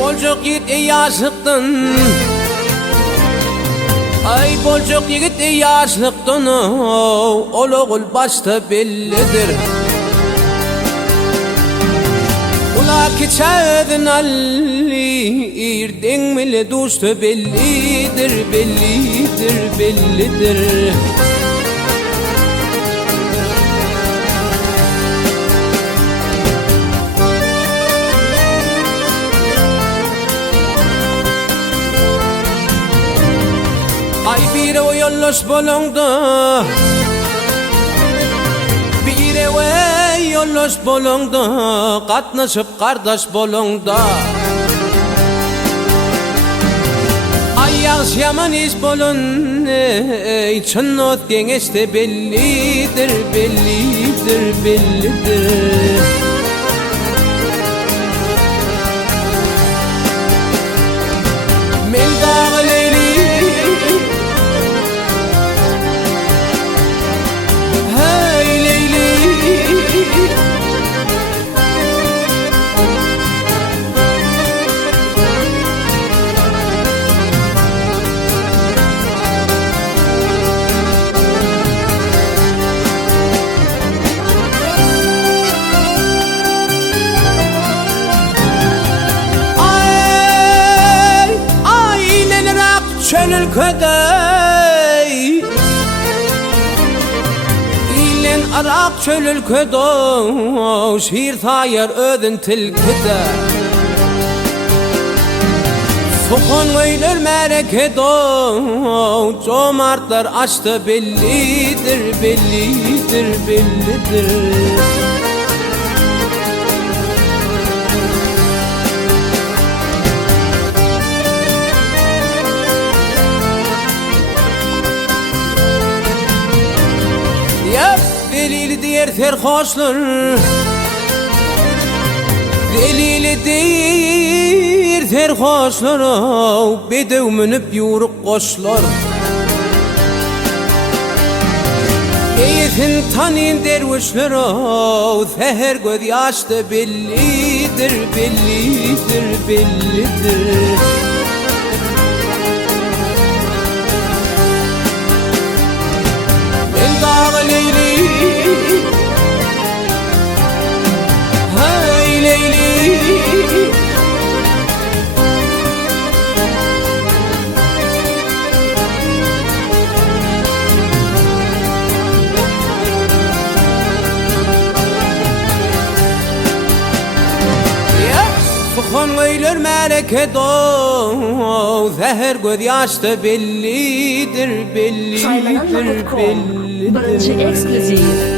Bolcuk yigit yaşlıktın, ay bolcuk yigit yaşlıktın, ol oğul başta bellidir. Ula keçedin alli, irdin mili dostu bellidir, bellidir, bellidir. Ay biri o yolloş bolongda, biri o yolloş bolongda, katnaşıp kardeş bolongda. Ay yağış yaman iş bolun, çın o dengeçte bellidir, bellidir, bellidir. Men dağı leyli, çölül köday, ilen arak çölül köday, şiir tayar ödün tilkide. Sokon öylür merekedo, comartlar açtı bellidir, bellidir, bellidir. Delili diğer terhoşlar, delili diğer terhoşlar, bedev münüp yuruk koşlar. Eğitin tanin dervişler, seher göz yaşta bellidir, bellidir, bellidir. Men dağı leyli, hay leyli, Sokon öylür merekedo, seher göz yaşta bellidir, bellidir, bellidir. Birinci ekskluziv.